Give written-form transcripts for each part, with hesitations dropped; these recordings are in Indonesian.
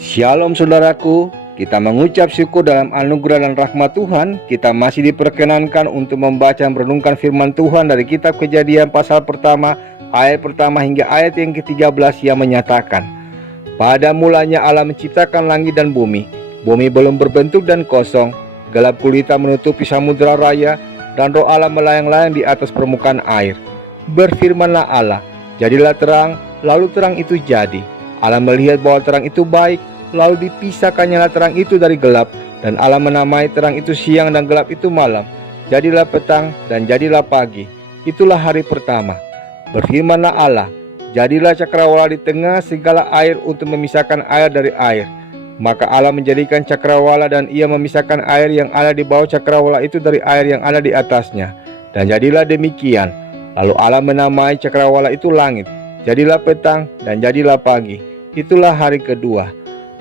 Shalom saudaraku, kita mengucap syukur dalam anugerah dan rahmat Tuhan. Kita masih diperkenankan untuk membaca dan merenungkan firman Tuhan dari kitab Kejadian pasal pertama, ayat pertama hingga ayat yang ke-13 yang menyatakan, pada mulanya Allah menciptakan langit dan bumi. Bumi belum berbentuk dan kosong, gelap gulita menutupi samudera raya, dan roh Allah melayang-layang di atas permukaan air. Berfirmanlah Allah, jadilah terang, lalu terang itu jadi. Allah melihat bahwa terang itu baik, lalu dipisahkannya terang itu dari gelap, dan Allah menamai terang itu siang dan gelap itu malam. Jadilah petang dan jadilah pagi, itulah hari pertama. Berfirmanlah Allah, jadilah cakrawala di tengah segala air untuk memisahkan air dari air. Maka Allah menjadikan cakrawala dan ia memisahkan air yang ada di bawah cakrawala itu dari air yang ada di atasnya. Dan jadilah demikian. Lalu Allah menamai cakrawala itu langit. Jadilah petang dan jadilah pagi, itulah hari kedua.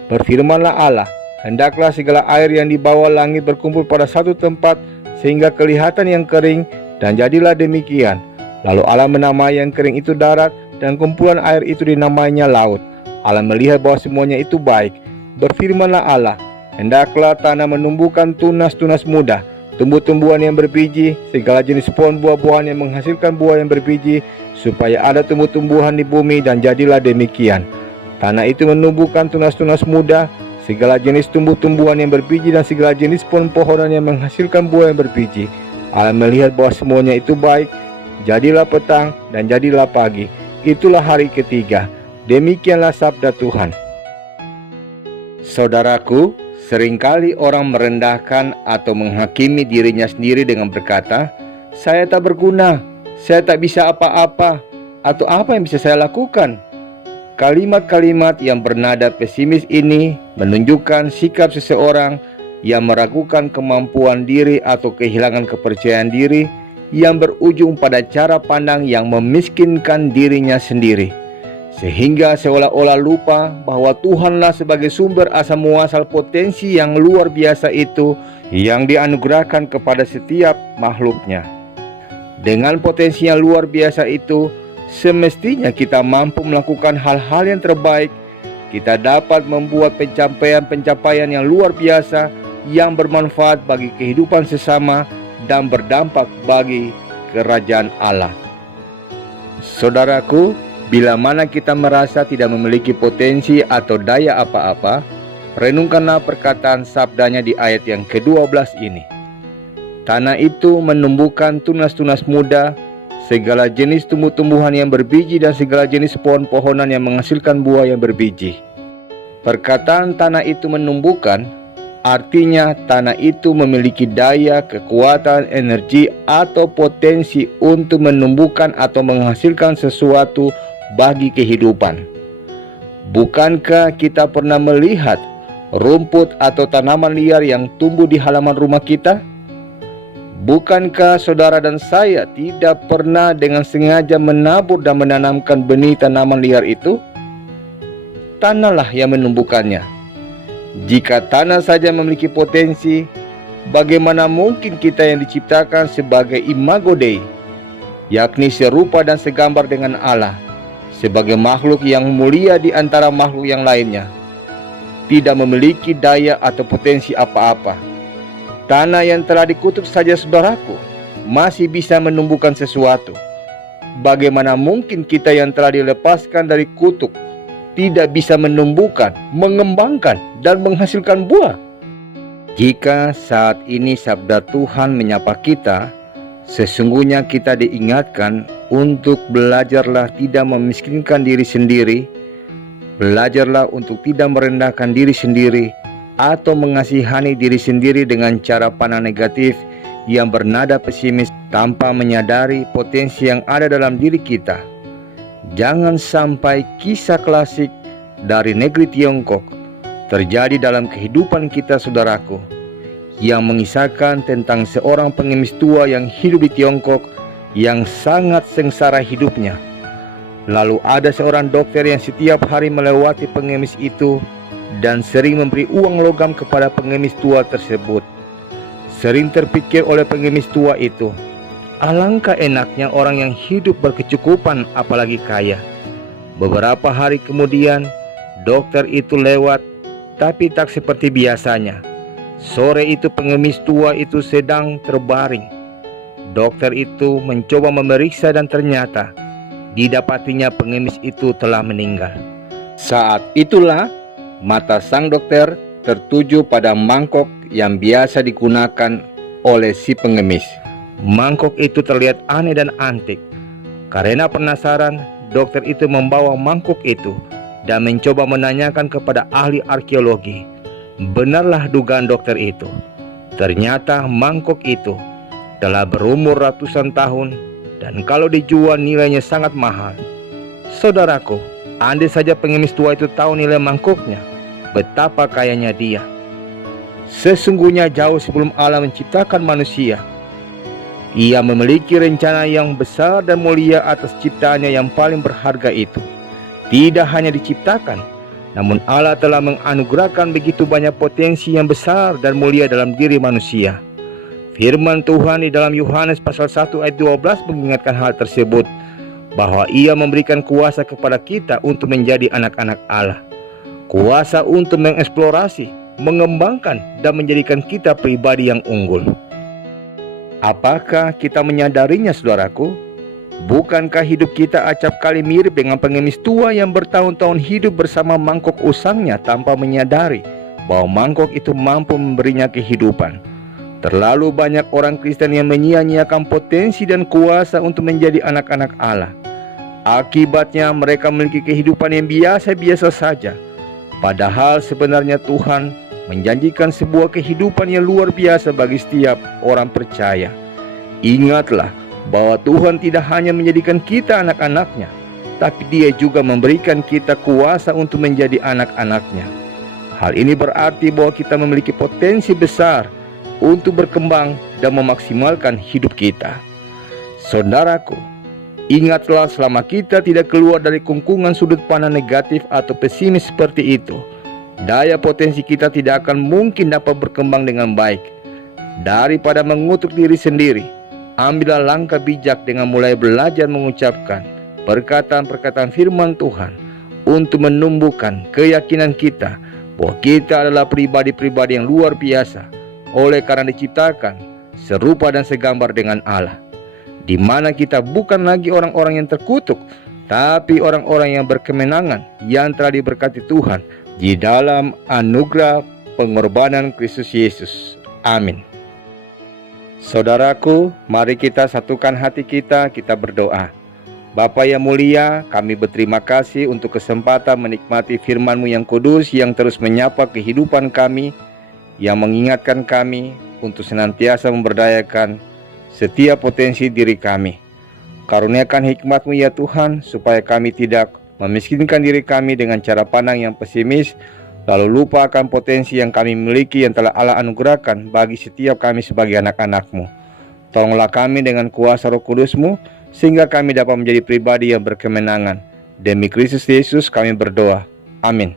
Berfirmanlah Allah, hendaklah segala air yang di bawah langit berkumpul pada satu tempat sehingga kelihatan yang kering, dan jadilah demikian. Lalu Allah menamai yang kering itu darat, dan kumpulan air itu dinamainya laut. Allah melihat bahwa semuanya itu baik. Berfirmanlah Allah, hendaklah tanah menumbuhkan tunas-tunas muda, tumbuh-tumbuhan yang berbiji, segala jenis pohon buah-buahan yang menghasilkan buah yang berbiji, supaya ada tumbuh-tumbuhan di bumi, dan jadilah demikian. Tanah itu menumbuhkan tunas-tunas muda, segala jenis tumbuh-tumbuhan yang berbiji, dan segala jenis pohon-pohonan yang menghasilkan buah yang berbiji. Allah melihat bahwa semuanya itu baik. Jadilah petang dan jadilah pagi, itulah hari ketiga. Demikianlah sabda Tuhan. Saudaraku, seringkali orang merendahkan atau menghakimi dirinya sendiri dengan berkata, saya tak berguna, saya tak bisa apa-apa, atau apa yang bisa saya lakukan. Kalimat-kalimat yang bernada pesimis ini menunjukkan sikap seseorang yang meragukan kemampuan diri atau kehilangan kepercayaan diri, yang berujung pada cara pandang yang memiskinkan dirinya sendiri, sehingga seolah-olah lupa bahwa Tuhanlah sebagai sumber asal muasal potensi yang luar biasa itu yang dianugerahkan kepada setiap makhluknya. Dengan potensi yang luar biasa itu, semestinya kita mampu melakukan hal-hal yang terbaik. Kita dapat membuat pencapaian-pencapaian yang luar biasa yang bermanfaat bagi kehidupan sesama dan berdampak bagi kerajaan Allah. Saudaraku, bila mana kita merasa tidak memiliki potensi atau daya apa-apa, renungkanlah perkataan sabdanya di ayat yang ke-12 ini. Tanah itu menumbuhkan tunas-tunas muda, segala jenis tumbuh-tumbuhan yang berbiji, dan segala jenis pohon-pohonan yang menghasilkan buah yang berbiji. Perkataan tanah itu menumbuhkan artinya tanah itu memiliki daya, kekuatan, energi, atau potensi untuk menumbuhkan atau menghasilkan sesuatu bagi kehidupan. Bukankah kita pernah melihat rumput atau tanaman liar yang tumbuh di halaman rumah kita? Bukankah saudara dan saya tidak pernah dengan sengaja menabur dan menanamkan benih tanaman liar itu? Tanahlah yang menumbuhkannya. Jika tanah saja memiliki potensi, bagaimana mungkin kita yang diciptakan sebagai imago Dei, yakni serupa dan segambar dengan Allah, sebagai makhluk yang mulia di antara makhluk yang lainnya, tidak memiliki daya atau potensi apa-apa? Tanah yang telah dikutuk saja, saudaraku, masih bisa menumbuhkan sesuatu. Bagaimana mungkin kita yang telah dilepaskan dari kutuk tidak bisa menumbuhkan, mengembangkan, dan menghasilkan buah? Jika saat ini sabda Tuhan menyapa kita, sesungguhnya kita diingatkan untuk belajarlah tidak memiskinkan diri sendiri, belajarlah untuk tidak merendahkan diri sendiri, atau mengasihani diri sendiri dengan cara pandang negatif yang bernada pesimis tanpa menyadari potensi yang ada dalam diri kita. Jangan sampai kisah klasik dari negeri Tiongkok terjadi dalam kehidupan kita, saudaraku, yang mengisahkan tentang seorang pengemis tua yang hidup di Tiongkok yang sangat sengsara hidupnya. Lalu ada seorang dokter yang setiap hari melewati pengemis itu dan sering memberi uang logam kepada pengemis tua tersebut. Sering terpikir oleh pengemis tua itu, alangkah enaknya orang yang hidup berkecukupan apalagi kaya. Beberapa hari kemudian, dokter itu lewat tapi tak seperti biasanya. Sore itu pengemis tua itu sedang terbaring. Dokter itu mencoba memeriksa dan ternyata didapatinya pengemis itu telah meninggal. Saat itulah mata sang dokter tertuju pada mangkok yang biasa digunakan oleh si pengemis. Mangkok itu terlihat aneh dan antik. Karena penasaran, dokter itu membawa mangkok itu dan mencoba menanyakan kepada ahli arkeologi. Benarlah dugaan dokter itu. Ternyata mangkok itu telah berumur ratusan tahun dan kalau dijual nilainya sangat mahal. Saudaraku, andai saja pengemis tua itu tahu nilai mangkoknya, betapa kayanya dia. Sesungguhnya jauh sebelum Allah menciptakan manusia, Ia memiliki rencana yang besar dan mulia atas ciptaannya yang paling berharga itu. Tidak hanya diciptakan, namun Allah telah menganugerahkan begitu banyak potensi yang besar dan mulia dalam diri manusia. Firman Tuhan di dalam Yohanes pasal 1 ayat 12 mengingatkan hal tersebut, bahwa Ia memberikan kuasa kepada kita untuk menjadi anak-anak Allah. Kuasa untuk mengeksplorasi, mengembangkan, dan menjadikan kita pribadi yang unggul. Apakah kita menyadarinya, saudaraku? Bukankah hidup kita acap kali mirip dengan pengemis tua yang bertahun-tahun hidup bersama mangkok usangnya tanpa menyadari bahwa mangkok itu mampu memberinya kehidupan? Terlalu banyak orang Kristen yang menyia-nyiakan potensi dan kuasa untuk menjadi anak-anak Allah. Akibatnya mereka memiliki kehidupan yang biasa-biasa saja. Padahal sebenarnya Tuhan menjanjikan sebuah kehidupan yang luar biasa bagi setiap orang percaya. Ingatlah bahwa Tuhan tidak hanya menjadikan kita anak-anaknya, tapi Dia juga memberikan kita kuasa untuk menjadi anak-anaknya. Hal ini berarti bahwa kita memiliki potensi besar untuk berkembang dan memaksimalkan hidup kita. Saudaraku, ingatlah selama kita tidak keluar dari kungkungan sudut pandang negatif atau pesimis seperti itu, daya potensi kita tidak akan mungkin dapat berkembang dengan baik. Daripada mengutuk diri sendiri, ambillah langkah bijak dengan mulai belajar mengucapkan perkataan-perkataan firman Tuhan untuk menumbuhkan keyakinan kita bahwa kita adalah pribadi-pribadi yang luar biasa oleh karena diciptakan serupa dan segambar dengan Allah, di mana kita bukan lagi orang-orang yang terkutuk, tapi orang-orang yang berkemenangan yang telah diberkati Tuhan di dalam anugerah pengorbanan Kristus Yesus. Amin. Saudaraku, mari kita satukan hati kita berdoa. Bapa yang mulia, kami berterima kasih untuk kesempatan menikmati firman-Mu yang kudus yang terus menyapa kehidupan kami, yang mengingatkan kami untuk senantiasa memberdayakan setiap potensi diri kami. Karuniakan hikmat-Mu ya Tuhan, supaya kami tidak memiskinkan diri kami dengan cara pandang yang pesimis, lalu lupa akan potensi yang kami miliki yang telah Allah anugerahkan bagi setiap kami sebagai anak-anak-Mu. Tolonglah kami dengan kuasa Roh Kudus-Mu, sehingga kami dapat menjadi pribadi yang berkemenangan. Demi Kristus Yesus kami berdoa. Amin.